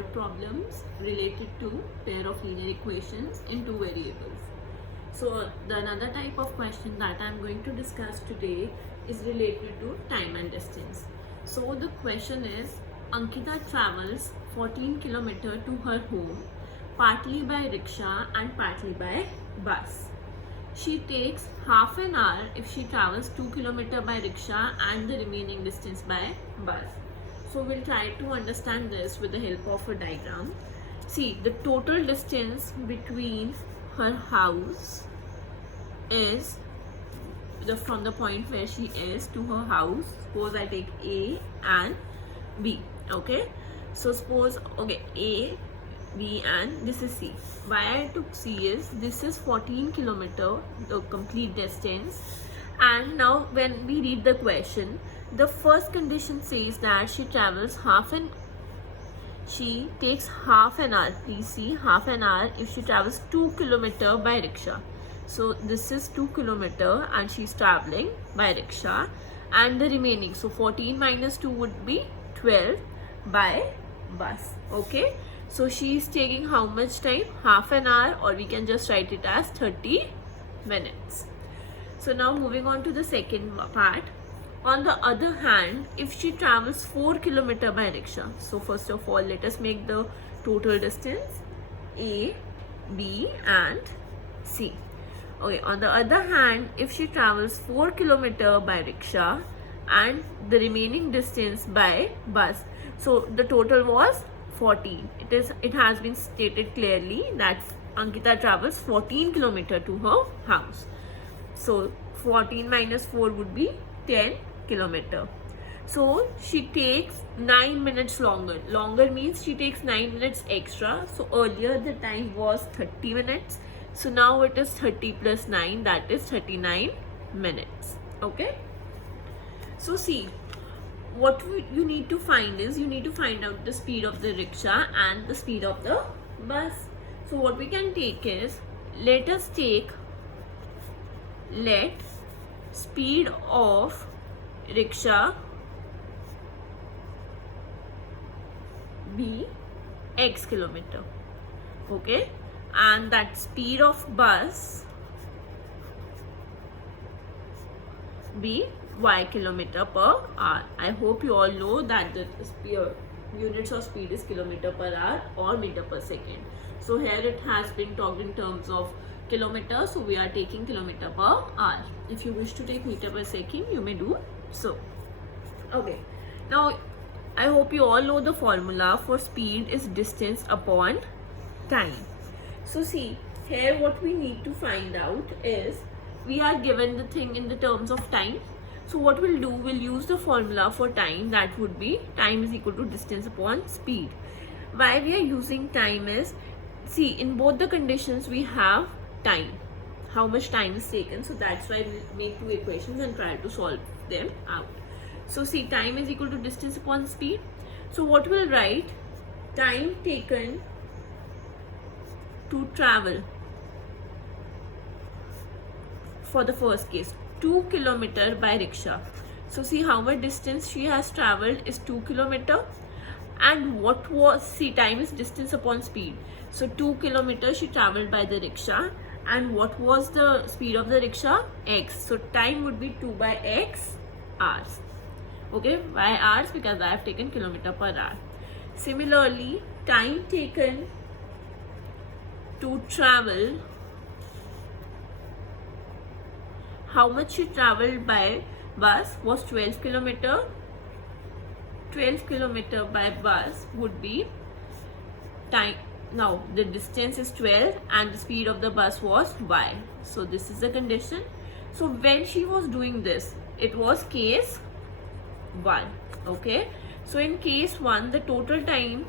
solve problems related to pair of linear equations in two variables. So the another type of question that I am going to discuss today is related to time and distance. So the question is, Ankita travels 14 km to her home, partly by rickshaw and partly by bus. She takes half an hour if she travels 2 km by rickshaw and the remaining distance by bus. So we'll try to understand this with the help of a diagram. See, the total distance between her house is from the point where she is to her house. Suppose I take A and B. Okay, so suppose A, B and this is C. Why I took C is this is 14 km, the complete distance. And now when we read the question, the first condition says that she takes half an hour. Please see, half an hour if she travels 2 km by rickshaw. So this is 2 km and she's traveling by rickshaw, and the remaining, so 14 minus 2 would be 12 by bus. Okay, so she's taking how much time? Half an hour, or we can just write it as 30 minutes. So now moving on to the second part. On the other hand, if she travels 4 km by rickshaw, so first of all let us make the total distance A, B and C. Okay, on the other hand, if she travels 4 km by rickshaw and the remaining distance by bus, so the total was 14. It has been stated clearly that Ankita travels 14 km to her house. So 14 minus 4 would be 10 km. So she takes 9 minutes longer. Longer means she takes 9 minutes extra. So earlier the time was 30 minutes. So now it is 30 plus 9, that is 39 minutes. Okay. So see, what you need to find is, you need to find out the speed of the rickshaw and the speed of the bus. So what we can take is, let speed of rickshaw be x kilometer. Okay, and that speed of bus be y kilometer per hour. I hope you all know that the units of speed is kilometer per hour or meter per second. So here it has been talked in terms of kilometer, so we are taking kilometer per hour. If you wish to take meter per second, you may do so. Okay, now I hope you all know the formula for speed is distance upon time. So see, here what we need to find out is, we are given the thing in the terms of time. So what we'll do, we'll use the formula for time, that would be time is equal to distance upon speed. Why we are using time is, see, in both the conditions we have time, how much time is taken. So that's why we make two equations and try to solve them out. So see, time is equal to distance upon speed. So what we'll write, time taken to travel for the first case, 2 km by rickshaw. So see how much distance she has traveled is 2 km, and what was, see, time is distance upon speed. So 2 km she traveled by the rickshaw, and what was the speed of the rickshaw? X. So time would be 2 by x hours. Okay, why hours? Because I have taken kilometer per hour. Similarly, time taken to travel, how much she traveled by bus was 12 km. 12 km by bus would be time. Now the distance is 12 and the speed of the bus was y. So this is the condition. So when she was doing this, it was case 1. Okay, so in case 1, the total time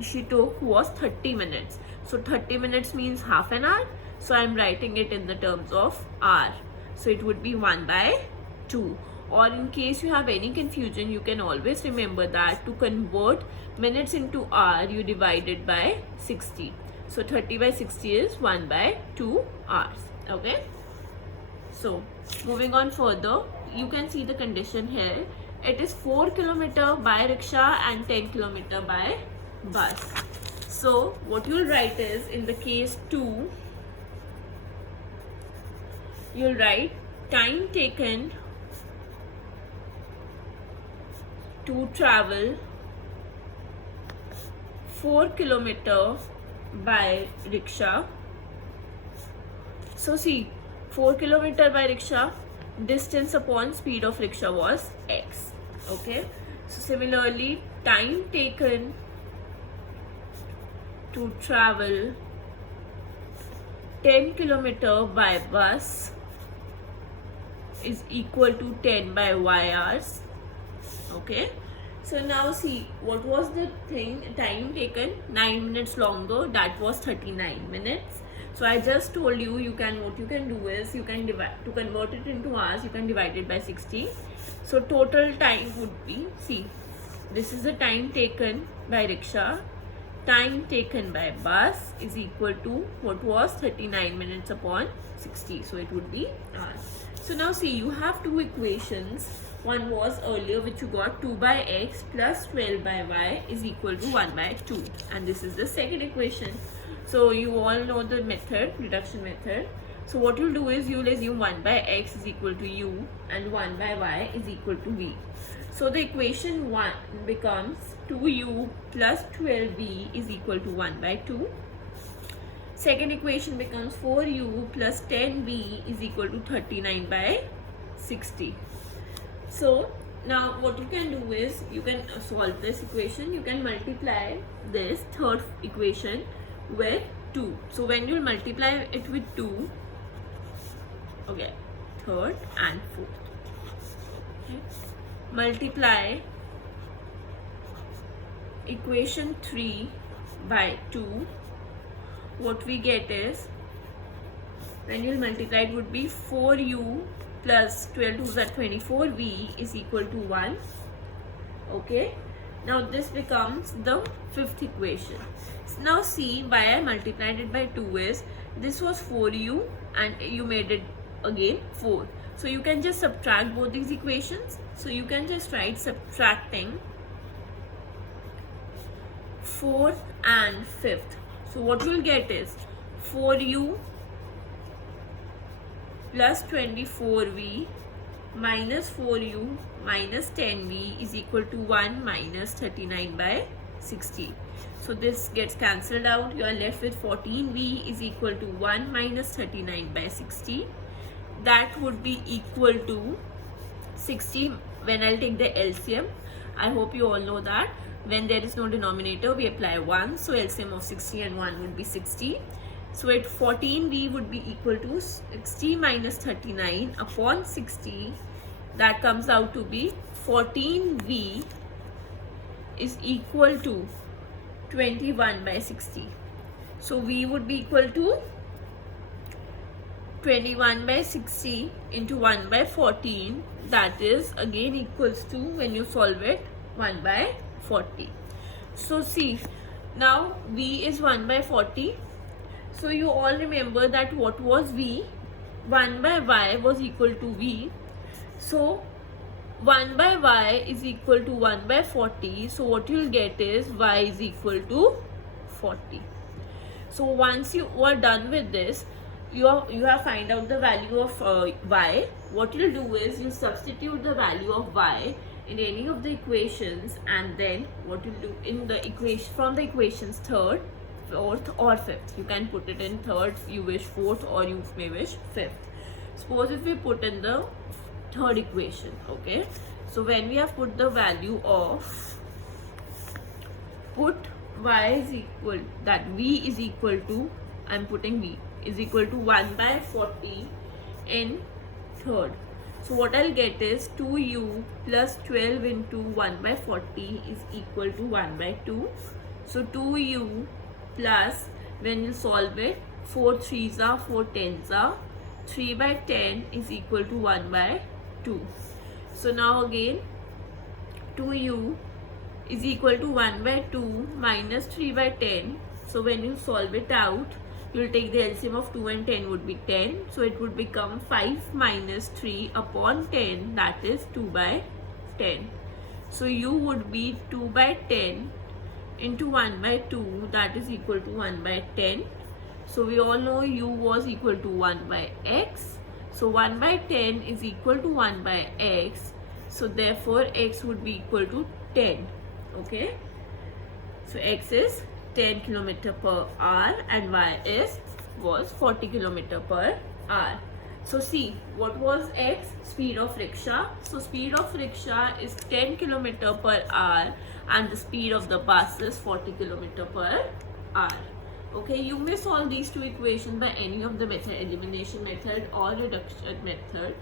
she took was 30 minutes. So 30 minutes means half an hour. So I'm writing it in the terms of hour. So it would be 1 by 2. Or in case you have any confusion, you can always remember that to convert minutes into hour, you divide it by 60. So 30 by 60 is 1 by 2 hours. Okay. So moving on further, you can see the condition here. It is 4 km by rickshaw and 10 km by bus. So what you'll write is, in the case 2, you'll write time taken to travel 4 kilometer by rickshaw. So see, 4 kilometer by rickshaw, distance upon speed of rickshaw was x. Okay. So similarly, time taken to travel 10 kilometer by bus is equal to 10 by y hours. Okay. So now see, what was the time taken? 9 minutes longer, that was 39 minutes. So I just told you, what you can do is, you can divide, to convert it into hours, you can divide it by 60. So total time would be, see, this is the time taken by rickshaw, time taken by bus is equal to what was 39 minutes upon 60. So it would be hours. So now see, you have two equations. One was earlier, which you got 2 by x plus 12 by y is equal to 1 by 2. And this is the second equation. So you all know the method, reduction method. So what you'll do is, you'll assume 1 by x is equal to u and 1 by y is equal to v. So the equation 1 becomes 2u plus 12v is equal to 1 by 2. Second equation becomes 4u plus 10v is equal to 39 by 60. So now what you can do is, you can solve this equation. You can multiply this third equation with 2. So when you multiply it with 2, okay, third and fourth, okay, multiply equation 3 by 2, what we get is, when you multiply it would be 4u plus 12 2s are 24v is equal to 1. Okay, now this becomes the fifth equation. Now see, why I multiplied it by 2 is, this was 4u and you made it again 4. So you can just subtract both these equations. So you can just write subtracting 4th and 5th. So what you will get is 4u plus 24v minus 4u minus 10v is equal to 1 minus 39 by 60. So this gets cancelled out. You are left with 14v is equal to 1 minus 39 by 60. That would be equal to 60 when I'll take the LCM. I hope you all know that when there is no denominator, we apply 1. So LCM of 60 and 1 would be 60. So at 14v would be equal to 60 minus 39 upon 60. That comes out to be 14v is equal to 21 by 60. So v would be equal to 21 by 60 into 1 by 14. That is again equals to, when you solve it, 1 by 40. So see, now v is 1 by 40. So you all remember that what was v? 1 by y was equal to v. So 1 by y is equal to 1 by 40. So what you'll get is y is equal to 40. So once you are done with this, you have find out the value of y. What you'll do is, you substitute the value of y in any of the equations, and then what you'll do in the equation, from the equations third, fourth or fifth, you can put it in third, you wish fourth, or you may wish fifth. Suppose if we put in the third equation, okay, so when we have put the value of, put y is equal, that v is equal to, I'm putting v is equal to 1 by 40 in third. So what I'll get is 2u plus 12 into 1 by 40 is equal to 1 by 2. So 2u plus, when you solve it, 4 3s are 4 10s are, 3 by 10 is equal to 1 by 2. So now again 2u is equal to 1 by 2 minus 3 by 10. So when you solve it out, you will take the LCM of 2 and 10 would be 10. So it would become 5 minus 3 upon 10, that is 2 by 10. So u would be 2 by 10 into 1 by 2, that is equal to 1 by 10. So we all know u was equal to 1 by x. So 1 by 10 is equal to 1 by x. So therefore x would be equal to 10. Okay. So x is 10 km per hour and y was 40 km per hour. So see, what was x? Speed of rickshaw. So speed of rickshaw is 10 km per hour and the speed of the bus is 40 km per hour. Okay, you may solve these two equations by any of the method, elimination method or reduction method.